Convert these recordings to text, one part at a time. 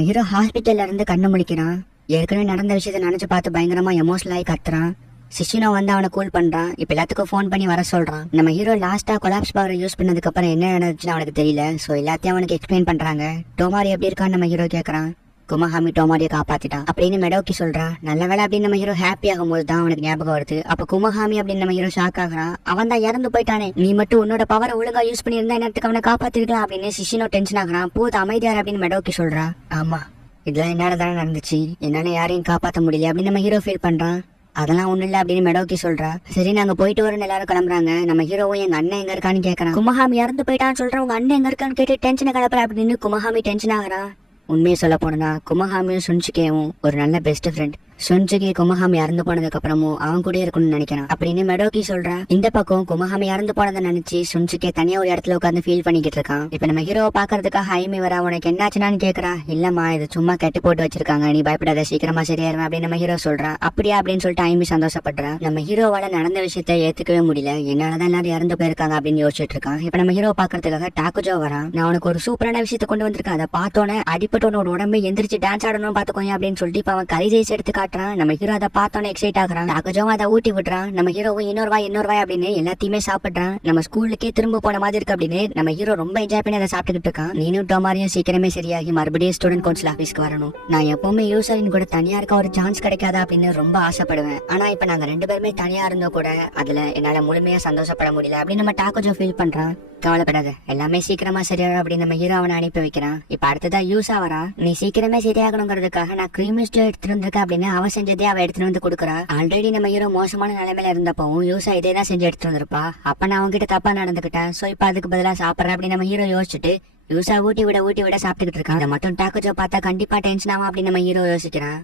Hero ஹாஸ்பிட்டல்ல இருந்து கண்ணு முழிக்கிறான். ஏற்கனவே நடந்த விஷயத்த நினைச்சு பார்த்து பயங்கரமா எமோஷனல் ஆகி கத்துறான். சிஷினோ வந்து அவனை கூல் பண்றான். இப்ப எல்லாத்துக்கும் ஃபோன் பண்ணி வர சொல்றான். நம்ம ஹீரோ லாஸ்டா கொலாப்ஸ் பவர் யூஸ் பண்ணதுக்கு அப்புறம் என்ன நடந்துச்சுன்னு அவனுக்கு தெரியல. சோ எல்லாத்தையும் அவனுக்கு எக்ஸ்பிளைன் பண்றாங்க. டோமாரி எப்படி இருக்கான்னு நம்ம ஹீரோ கேக்குறான். குமஹாமி டோமாரியை காப்பாத்திட்டான் அப்படின்னு மெடோக்கி சொல்றா. நல்ல வேலை அப்படின்னு நம்ம ஹீரோ ஹாப்பி ஆகும் போது தான் அவனுக்கு ஞாபகம் வருது. அப்ப குமஹாமி அப்படின்னு நம்ம ஹீரோ ஷாக் ஆகுறான். அவன் தான் இறந்து போயிட்டானே, நீ மட்டும் உன்னோட பவரை ஒழுங்கா யூஸ் பண்ணி இருந்தா நேரத்துக்கு அவனை காப்பாத்திருக்கலாம் அப்படின்னு சிஷினோ டென்ஷன் ஆகுறான். போது அமைதியார் அப்படின்னு மெடோக்கி சொல்றா. ஆமா, இதெல்லாம் என்னால தானே நடந்துச்சு, என்னால யாரையும் காப்பாற்ற முடியல அப்படின்னு நம்ம ஹீரோ ஃபீல் பண்றான். அதெல்லாம் ஒண்ணு இல்ல அப்படின்னு மெடோக்கி சொல்றா. சரி நாங்க போயிட்டு வரோம் எல்லாரும் கிளம்புறாங்க. நம்ம ஹீரோவும் எங்க அண்ணன் எங்க இருக்கான்னு கேக்குறான். குமஹாமி இறந்து போயிட்டான்னு சொல்றேன், உங்க அண்ணன் எங்க இருக்கான்னு கேட்டு டென்ஷன் கிளப்புற அப்படின்னு குமஹாமி டென்ஷன் ஆகுறான். உண்மையை சொல்ல போனா குமஹாமியும் சுன்சுகேவும் ஒரு நல்ல பெஸ்ட் ஃப்ரெண்ட். சுன்சுகே குமஹாமி இறந்து போனதுக்கு அப்புறமும் அவன் கூட இருக்கணும்னு நினைக்கிறான் அப்படின்னு மெடோக்கி சொல்றா. இந்த பக்கம் குமஹாமி இறந்து போனதை நினைச்சு சுன்சுகே தனியா ஒரு இடத்துல உட்காந்து ஃபீல் பண்ணிக்கிட்டு இருக்கான். இப்ப நம்ம ஹீரோவை பாக்குறதுக்காக ஹைமி வரா. உனக்கு என்னாச்சுன்னு கேக்குறா. இல்லம்மா, இது சும்மா கெட்டு போட்டு வச்சிருக்காங்க, நீ பயப்படாத, சீக்கிரமா சரியாயிருவேன் அப்படின்னு நம்ம ஹீரோ சொல்றான். அப்படியா அப்படின்னு சொல்லிட்டு ஹைமி சந்தோஷப்படுறா. நம்ம ஹீரோவால நடந்த விஷயத்த ஏத்துக்கவே முடியல, என்னாலதான் எல்லாரும் இறந்து போயிருக்காங்க அப்படின்னு யோசிச்சுட்டு இருக்கான். இப்ப நம்ம ஹீரோ பாக்குறதுக்காக டாக்குஜோ வரான். நான் உனக்கு ஒரு சூப்பரான விஷயத்த கொண்டு வந்திருக்கேன், அதை பார்த்தோன்னே அடிப்பட்டோட உடம்பு எந்திரிச்சு டான்ஸ் ஆடணும் பாத்துக்கோங்க அப்படின்னு சொல்லிட்டு இப்ப அவன் கறி ரைஸ் எடுத்து காட்டுறான். நம்ம ஹீரோ அதை பார்த்தோன்னே எக்ஸைட் ஆகுறான். டாக்குஜோவும் அதை ஊட்டி விடுறான். நம்ம ஹீரோவும் இன்னொரு வாய் அப்படின்னு எல்லாத்தையுமே சாப்பிடுறான். நம்ம ஸ்கூலுக்கே திரும்ப போன மாதிரி இருக்கு அப்படின்னு நம்ம ஹீரோ ரொம்ப என்ஜாய் பண்ணி அதை சாப்பிட்டுக்கிட்டு இருக்கான். நீனும் டோமாரியும் சீக்கிரமே சரியாகி மறுபடியும் ஸ்டூடெண்ட் கவுன்சில் ஆஃபீஸ்க்கு வரணும். நான் எப்பவுமே யூசரின் கூட தனியா இருக்க ஒரு சான்ஸ் கிடைக்காதா அப்படின்னு ரொம்ப ஆசைப்படுவேன். ஆனா இப்ப நாங்க 2 பேருமே தனியா இருந்தோம் கூட அதுல என்னால முழுமையா சந்தோஷப்பட முடியல அப்படின்னு நம்ம டாக்குஜோ ஃபீல் பண்றான். கவலைப்படாத, எல்லாமே சீக்கிரமா சரியாகும் அப்படின்னு நம்ம ஹீரோ அவனை அனுப்பி வைக்கிறான். இப்ப அடுத்ததா யூஸா வரா. நீ சீக்கிரமே சரியாகணுங்கிறதுக்காக நான் கிரீமிஸ்டோ எடுத்துட்டு வந்திருக்கேன் அப்படின்னு அவ செஞ்சதே அவ எடுத்துட்டு வந்து கொடுக்குறா. ஆல்ரெடி நம்ம ஹீரோ மோசமான நிலைமையில இருந்தப்பவும் யூஸா இதே தான் செஞ்சு எடுத்துட்டு வந்திருப்பா. அப்ப நான் அவங்ககிட்ட தப்பா நடந்துக்கிட்டேன், சோ இப்ப அதுக்கு பதிலா சாப்பிட்றேன் அப்படின்னு நம்ம ஹீரோ யோசிச்சுட்டு யூஸா ஊட்டி விட சாப்பிட்டுக்கிட்டு இருக்கான். அதை மட்டும் டாக்குஜோ பார்த்தா கண்டிப்பா டென்ஷன் ஆகும் அப்படின்னு நம்ம ஹீரோ யோசிக்கிறான்.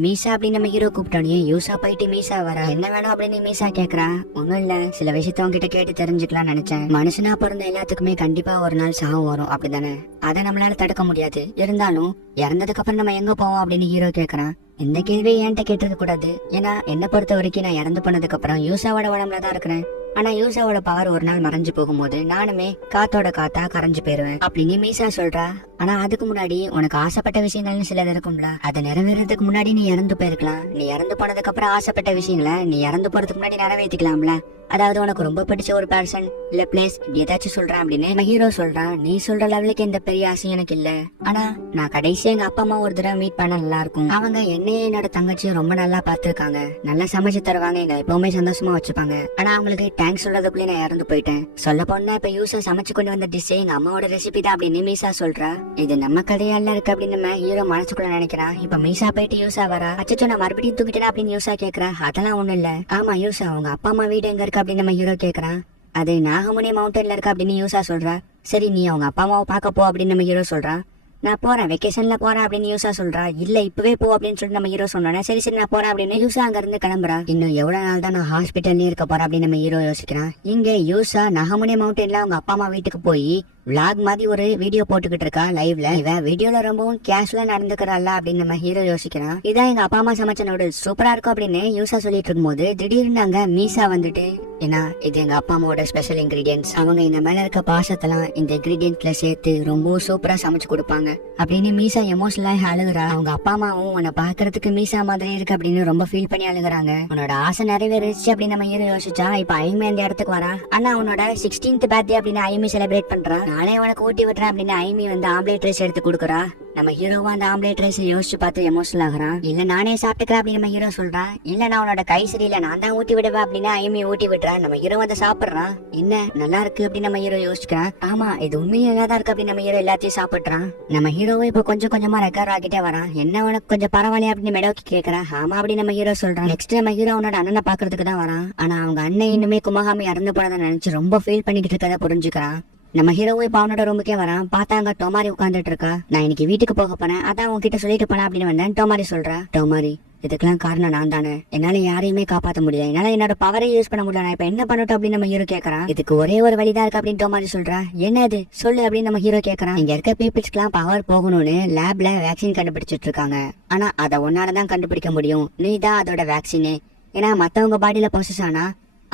மீசா அப்படின்னு நம்ம ஹீரோ கூப்பிட்டோன்னே யூசா போயிட்டு மீசா வரா. என்ன வேணும் அப்படின்னு மீசா கேக்குறா. ஒண்ணும் இல்ல, சில விஷயத்த உங்ககிட்ட கேட்டு தெரிஞ்சுக்கலாம் நினைச்சேன். மனுஷனா பிறந்த எல்லாத்துக்குமே கண்டிப்பா ஒரு நாள் சாவு வரும் அப்படித்தானே, அதை நம்மளால தடுக்க முடியாது. இருந்தாலும் இறந்ததுக்கு அப்புறம் நம்ம எங்க போவோம் அப்படின்னு ஹீரோ கேக்குறான். இந்த கேள்வி என்கிட்ட கேட்டிருக்க கூடாது, ஏன்னா என்ன பொறுத்த வரைக்கும் நான் இறந்து போனதுக்கு அப்புறம் யூசாவோட உடம்புல தான் இருக்கிறேன். ஆனா யூசாவோட பவர் ஒரு நாள் மறைஞ்சு போகும்போது நானுமே காத்தோட காத்தா கரைஞ்சு போயிருவேன் அப்படின்னு மீசா சொல்றா. ஆனா அதுக்கு முன்னாடி உனக்கு ஆசைப்பட்ட விஷயங்கள்னு சிலது இருக்கும்ல, அதை நிறைவேறதுக்கு முன்னாடி நீ இறந்து போயிருக்கலாம். நீ இறந்து போனதுக்கு அப்புறம் ஆசைப்பட்ட விஷயங்களை நீ இறந்து போறதுக்கு முன்னாடி நிறைவேற்றிக்கலாம்ல. அதாவது உனக்கு ரொம்ப பிடிச்ச ஒரு பர்சன் இல்ல பிளேஸ் இப்படி ஏதாச்சும் சொல்றான் அப்படின்னு ஹீரோ சொல்றான். நீ சொல்ற லெவலுக்கு எந்த பெரிய ஆசையும் எனக்கு இல்ல. ஆனா நான் கடைசியா எங்க அப்பா அம்மா ஒரு தடவை மீட் பண்ண நல்லா இருக்கும். அவங்க என்னையே என்னோட தங்கச்சியும் ரொம்ப நல்லா பாத்துருக்காங்க, நல்லா சமைச்சு தருவாங்க, எங்க எப்பவுமே சந்தோஷமா வச்சுப்பாங்க. ஆனா அவங்களுக்கு தேங்க்ஸ் சொல்றதுக்குள்ளே நான் இறந்து போயிட்டேன். சொல்ல போனா இப்ப யூசா சமைச்சு கொண்டு வந்த டிஷ் எங்க அம்மாவோட ரெசிபி தான் அப்படின்னு மீசா சொல்றா. இது நம்ம கதையால இருக்கு அப்படின்னு நம்ம ஹீரோ மனசுக்குள்ள நினைக்கிறான். இப்ப மீசா போயிட்டு யூசா வரா. அச்சோ நான் மறுபடியும் தூக்கிட்டேன் அப்படின்னு யூசா கேக்குறா. அதெல்லாம் ஒண்ணும் இல்ல. ஆமா யூசா, உங்க அப்பா அம்மா வீடு எங்க இருக்கு அப்படின்னு நம்ம ஹீரோ கேக்குறான். அது நாகமுனி மவுண்டன்ல இருக்கு அப்படின்னு யூசா சொல்றா. சரி நீ அவங்க அப்பா அம்மாவை பார்க்க போ அப்படின்னு நம்ம ஹீரோ சொல்றா. நான் போறேன், வெக்கேஷன்ல போறேன் அப்படின்னு யூசா சொல்றா. இல்ல இப்பவே போ அப்படின்னு சொல்லிட்டு நம்ம ஹீரோ சொன்னோன்னே சரி நான் போறேன் அப்படின்னு யூசா அங்க இருந்து கிளம்புறா. இன்னும் எவ்வளவு நாள் தான் நான் ஹாஸ்பிட்டல்ல இருக்க போறேன் அப்படின்னு நம்ம ஹீரோ யோசிக்கிறான். இங்க யூசா நாகமுனி மவுண்டன்ல அவங்க அப்பா அம்மா வீட்டுக்கு போய் விளாக் மாதிரி ஒரு வீடியோ போட்டுக்கிட்டு இருக்கா லைவ்ல. இவன் வீடியோல ரொம்பவும் கேஷுவலா நடந்துக்கிறாள் அப்படின்னு நம்ம ஹீரோ யோசிக்கிறான். இதான் எங்க அப்பா அம்மா சமைச்ச நூடுல்ஸ் சூப்பரா இருக்கும் அப்படின்னு யூசா சொல்லிட்டு இருக்கும்போது திடீர்னு அங்க மீசா வந்துட்டு, ஏன்னா இது எங்க அப்பா அம்மாவோட ஸ்பெஷல் இன்கிரீடியன்ஸ், அவங்க இந்த மேல இருக்க பாசத்தெல்லாம் இந்த இன்கிரீடியன்ட்ல சேர்த்து ரொம்ப சூப்பரா சமைச்சு கொடுப்பாங்க அப்படின்னு மீசா எமோஷனலா அழுகுறா. அவங்க அப்பா அம்மாவும் உன்னை பாக்குறதுக்கு மீசா மாதிரி இருக்கு அப்படின்னு ரொம்ப ஃபீல் பண்ணி அழுகுறாங்க. உன்னோட ஆசை நிறைவேறிச்சு அப்படின்னு நம்ம ஹீரோ யோசிச்சா இப்ப ஐமி அந்த இடத்துக்கு வரா. ஆனா உன்னோட 16th பர்த்டே அப்படின்னு ஐமி செலிப்ரேட் பண்றா. நானே உனக்கு ஊட்டி விட்டுறேன் அப்படின்னு ஐமி வந்து ஆம்லேட் ரைஸ் எடுத்து கொடுக்குறா. நம்ம ஹீரோவா அந்த ஆம்லேட் ரைஸ் யோசிச்சு பார்த்து எமோஷனல் ஆகுறான். இல்ல நானே சாப்பிட்டுக்கிறேன் அப்படின்னு நம்ம ஹீரோ சொல்றான். இல்ல நான் உன்னோட கை சரியில்லை, நான் தான் ஊட்டி விடுவேன் அப்படின்னு ஐமி ஊட்டி விட்டுறா. நம்ம ஹீரோ வந்து சாப்பிடுறான். என்ன நல்லா இருக்கு அப்படின்னு நம்ம ஹீரோ யோசிக்கிறான். ஆமா இது உண்மையும் நல்லா தான் இருக்கு அப்படின்னு நம்ம ஹீரோ எல்லாத்தையும் சாப்பிடுறான். நம்ம ஹீரோவை இப்ப கொஞ்சம் கொஞ்சமா ரெக்கவர் ஆகிட்டே வரான். என்ன உனக்கு கொஞ்சம் பரவாயில்லையா அப்படின்னு மெடோக்கி கேக்குறான். ஆமா அப்படின்னு நம்ம ஹீரோ சொல்றான். நெக்ஸ்ட் நம்ம ஹீரோ அவனோட அண்ணனை பாக்குறதுக்கு தான் வரான். ஆனா அவங்க அண்ணன் இன்னுமே குமஹாமி இறந்து போனதை நினைச்சு ரொம்ப ஃபீல் பண்ணிக்கிட்டு இருக்கதை புரிஞ்சுக்கிறான். நம்ம ஹீரோவும் இப்ப அவனோட ரூமுக்கே வரான். பார்த்தா அங்க டோமாரி உட்காந்துட்டு இருக்கா. நான் இன்னைக்கு வீட்டுக்கு போக போனேன், அதான் உங்ககிட்ட சொல்லிட்டு போனேன் அப்படின்னு வந்தேன். டோமாரி சொல்றா. டோமாரி இதுக்கெல்லாம் காரணம் நான் தானே, என்னால யாரையுமே காப்பாற்ற முடியல, என்னால என்னோட பவரை யூஸ் பண்ண முடியல, நான் இப்ப என்ன பண்ணட்டும் அப்படின்னு நம்ம ஹீரோ கேக்குறான். இதுக்கு ஒரே ஒரு வழிதான் இருக்கு அப்படின்னு டோமாரி சொல்றா. என்ன அது சொல்லு அப்படின்னு நம்ம ஹீரோ கேக்குறான். இங்க இருக்க பீப்புள்ஸ்க்குலாம் பவர் போகணும்னு லேப்ல வேக்சின் கண்டுபிடிச்சிட்டு இருக்காங்க. ஆனா அதை உன்னாலதான் கண்டுபிடிக்க முடியும், நீ தான் அதோட வேக்சினு. ஏன்னா மத்தவங்க பாடியில ப்ராசஸ் ஆனா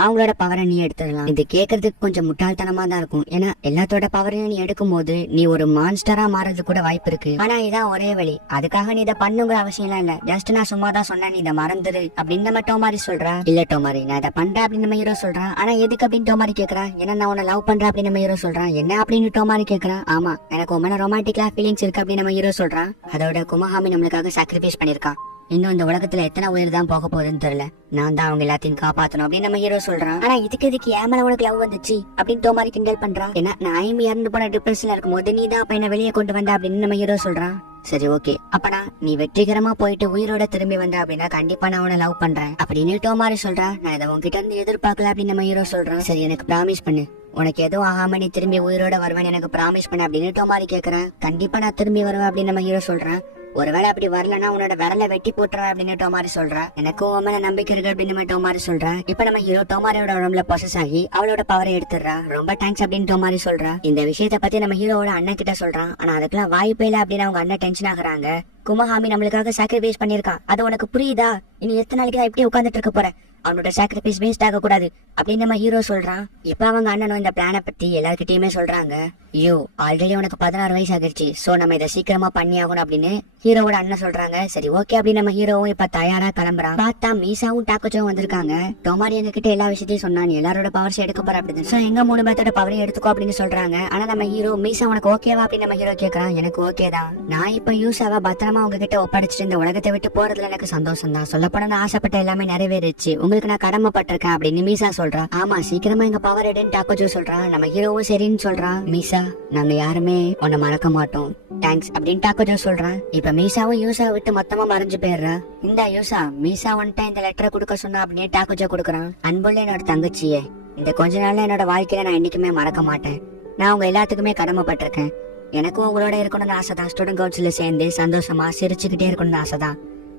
அவங்களோட பவரை நீ எடுத்துடலாம். இது கேட்கறதுக்கு கொஞ்சம் முட்டாள்தனமா தான் இருக்கும். ஏன்னா எல்லாத்தோட பவரையும் நீ எடுக்கும் போது நீ ஒரு மான்ஸ்டரா மாறது கூட வாய்ப்பு இருக்கு. ஆனா இதான் ஒரே வழி. அதுக்காக நீ இதை பண்ணுங்கிற அவசியம் எல்லாம் இல்ல. ஜஸ்ட் நான் சும்மா தான் சொன்னேன், நீ இதை மறந்துரு அப்படின்னு நம்ம டோமாரி சொல்றா. இல்ல டோமாரி, நான் இதை பண்றேன் அப்படின்னு நம்ம ஹீரோ சொல்றான். ஆனா எதுக்கு அப்படின்னு டோமாரி கேக்குறா. ஏன்னா நான் உன்னை லவ் பண்றேன் அப்படின்னு நம்ம ஹீரோ சொல்றான். என்ன அப்படின்னு டோமாரி கேக்குறான். ஆமா, எனக்கு உன் மேல ரொமான்டிக்கா ஃபீலிங்ஸ் இருக்கு அப்படின்னு நம்ம ஹீரோ சொல்றான். அதோட குமஹாமி நம்மளுக்காக சாக்ரிஃபைஸ் பண்ணிருக்கான். இன்னும் இந்த உலகத்துல எத்தனை உயிர் தான் போக போகுதுன்னு தெரியல. நான் தான் அவங்க எல்லாத்தையும் காப்பாத்தணும் அப்படின்னு நம்ம ஹீரோ சொல்றான். ஆனா இதுக்கு ஏன் மேல உனக்கு லவ் வந்துச்சு அப்படின்னு டோமாரி கிண்டல் பண்றான். ஏன்னா நான் இறந்து போன டிப்ரெஷன்ல இருக்கும் போது நீ தான் அப்ப என்ன வெளியே கொண்டு வந்த அப்படின்னு நம்ம ஹீரோ சொல்றான். சரி ஓகே, அப்பனா நீ வெற்றிகரமா போயிட்டு உயிரோட திரும்பி வந்த அப்படின்னா கண்டிப்பா நான் உன்னை லவ் பண்றேன் அப்படின்னு டோமாரி சொல்றான். நான் இதை உங்ககிட்ட இருந்து எதிர்பார்க்கல அப்படின்னு நம்ம ஹீரோ சொல்றான். சரி, எனக்கு ப்ராமிஸ் பண்ணு, உனக்கு எதுவும் ஆகாம நீ திரும்பி உயிரோட வருவேன் எனக்கு ப்ராமிஸ் பண்ண அப்படின்னு டோமாரி கேக்குறேன். கண்டிப்பா நான் திரும்பி வருவேன் அப்படின்னு நம்ம ஹீரோ சொல்றேன். ஒருவேளை அப்படி வரலன்னா உன்னோட விரலை வெட்டி போட்டுறேன் அப்படின்னு டோமாரி சொல்றேன். எனக்கும் உன் மேல நம்பிக்கை இருக்கு அப்படின்னு நம்ம டோமாரி சொல்றேன். இப்ப நம்ம ஹீரோ டோமாரியோட உடம்புல பொசஸ் ஆகி அவளோட பவரை எடுத்துடுறா. ரொம்ப தேங்க்ஸ் அப்படின்னு டோமாரி சொல்றா. இந்த விஷயத்த பத்தி நம்ம ஹீரோவோட அண்ணன் கிட்ட சொல்றான். ஆனா அதுக்கெல்லாம் வாய்ப்பே இல்ல அப்படின்னு அவங்க அண்ணன் டென்ஷன் ஆகுறாங்க. குமஹாமி நம்மளுக்காக சாக்ரிஃபைஸ் பண்ணிருக்கான், அது உனக்கு புரியுதா? இனி எத்தனை நாளைக்கு தான் இப்படி உட்காந்துட்டு இருக்க போற? அவனோட சாக்ரிஃபைஸ் வேஸ்ட் ஆக கூடாது அப்படின்னு நம்ம ஹீரோ சொல்றான். இப்ப அவங்க அண்ணனும் இந்த பிளான பத்தி எல்லார்கிட்டயுமே சொல்றாங்க. ஐயோ, ஆல்ரெடி உனக்கு 16 வயசு ஆகிடுச்சு, சோ நம்ம இதை சீக்கிரமா பண்ணி ஆகணும் அப்படின்னு ஹீரோவோட அண்ணன் சொல்றாங்க. சரி ஓகே அப்படின்னு நம்ம ஹீரோவும் இப்ப தயாரா கிளம்புறான். பார்த்தா மீசாவும் டாக்கோச்சும் வந்திருக்காங்க. டோமாரி எங்க கிட்ட எல்லா விஷயத்தையும் சொன்னான், எல்லாரோட பவர்ஸ் எடுக்க போற அப்படின்னு. சோ எங்க 3 பேர்த்தோட பவரையும் எடுத்துக்கோ அப்படின்னு சொல்றாங்க. ஆனா நம்ம ஹீரோ, மீசா உனக்கு ஓகேவா அப்படின்னு நம்ம ஹீரோ கேக்குறான். எனக்கு ஓகே தான், நான் இப்ப யூசாவா பத்திரமா உங்ககிட்ட ஒப்படைச்சிட்டு இந்த உலகத்தை விட்டு போறதுல எனக்கு சந்தோஷம் தான். சொல்லப்போனா நான் ஆசைப்பட்ட எல்லாமே நிறைவேறிச்சு, உங்களுக்கு நான் கடமைப்பட்டிருக்கேன் அப்படின்னு மீசா சொல்றா. ஆமா, சீக்கிரமா எங்க பவர் எடுன்னு டாக்கோச்சோ சொல்றான். நம்ம ஹீரோவும் சரின்னு சொல்றான். மீசா, நாங்க யாருமே உன்னை மறக்க மாட்டோம், தேங்க்ஸ் அப்படின்னு டாக்கோச்சோ சொல்றான். இப்ப மீசாவும் யூசா விட்டு மொத்தமா மறைஞ்சு போயிடுறா. இந்த யூசா, மீசா வந்துட்டு இந்த லெட்டரை கொடுக்க சொன்னா அப்படின்னு டாக்கோச்சோ கொடுக்குறான். அன்புள்ள என்னோட தங்கச்சியே, இந்த கொஞ்ச நாள்ல என்னோட வாழ்க்கையில நான் என்னைக்குமே மறக்க மாட்டேன். நான் உங்க எல்லாத்துக்குமே கடமைப்பட்டிருக்கேன். எனக்கும் உங்களோட இருக்கணும்னு ஆசைதான். ஸ்டூடெண்ட் கவுன்சில சேர்ந்து சந்தோஷமா சிரிச்சுக்கிட்டே இருக்கணும்னு ஆசைதான்.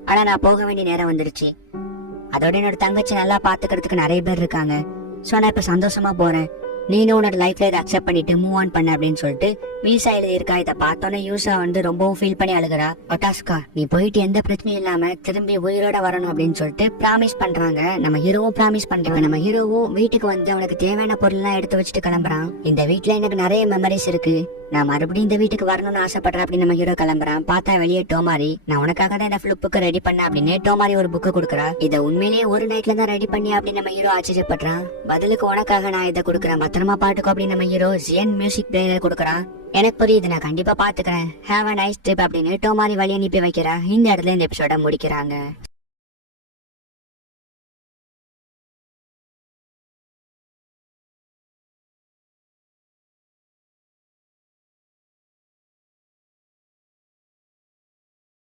ஆனா நான் போக வேண்டிய நேரம் வந்துருச்சு. அதோட என்னோட தங்கச்சி நல்லா பாத்துக்கிறதுக்கு நிறைய பேர் இருக்காங்க. சோ நான் இப்ப சந்தோஷமா போறேன். நீனும் உன்னோட லைஃப்ல இதை அக்செப்ட் பண்ணிட்டு மூவ் ஆன் பண்ண அப்படின்னு சொல்லிட்டு மீசா எழுதி இருக்கா. இதை பார்த்தோன்னே யூசா ரொம்பவும் ஃபீல் பண்ணி அழுகிறா. ஒட்டாஸ்கா, நீ போயிட்டு எந்த பிரச்சனையும் இல்லாம திரும்பி உயிரோட வரணும் அப்படின்னு சொல்லிட்டு ப்ராமிஸ் பண்றாங்க. நம்ம ஹீரோவும் ப்ராமிஸ் பண்றாங்க. நம்ம ஹீரோவும் வீட்டுக்கு வந்து அவனுக்கு தேவையான பொருள் எல்லாம் எடுத்து வச்சுட்டு கிளம்புறான். இந்த வீட்டுல எனக்கு நிறைய மெமரிஸ் இருக்கு, நான் மறுபடியும் இந்த வீட்டுக்கு வரணும்னு ஆசைப்படுறேன் அப்படின்னு நம்ம ஹீரோ கிளம்புறான். பார்த்தா வெளியே டோமாரி, நான் உனக்காக தான் இந்த புக்கு ரெடி பண்ண அப்படின்னு டோமாரி ஒரு புக்கு கொடுக்குறா. இதை உண்மையிலேயே ஒரு நைட்ல தான் ரெடி பண்ணி அப்படின்னு நம்ம ஹீரோ ஆச்சரியப்படுறான். பதிலுக்கு உனக்காக நான் இதை கொடுக்குறேன், பத்திரமா பாட்டுக்கோ அப்படின்னு நம்ம ஹீரோ ஜியன் மியூசிக் பிளேயர் கொடுக்குறான். எனக்கு புரியுது, நான் கண்டிப்பா பாத்துக்கிறேன், ஹேவ் அ நைஸ் ட்ரிப் அப்படின்னு டோமாரி வழி அனுப்பி வைக்கிறா. இந்த இடத்துல இந்த எபிசோட முடிக்கிறாங்க.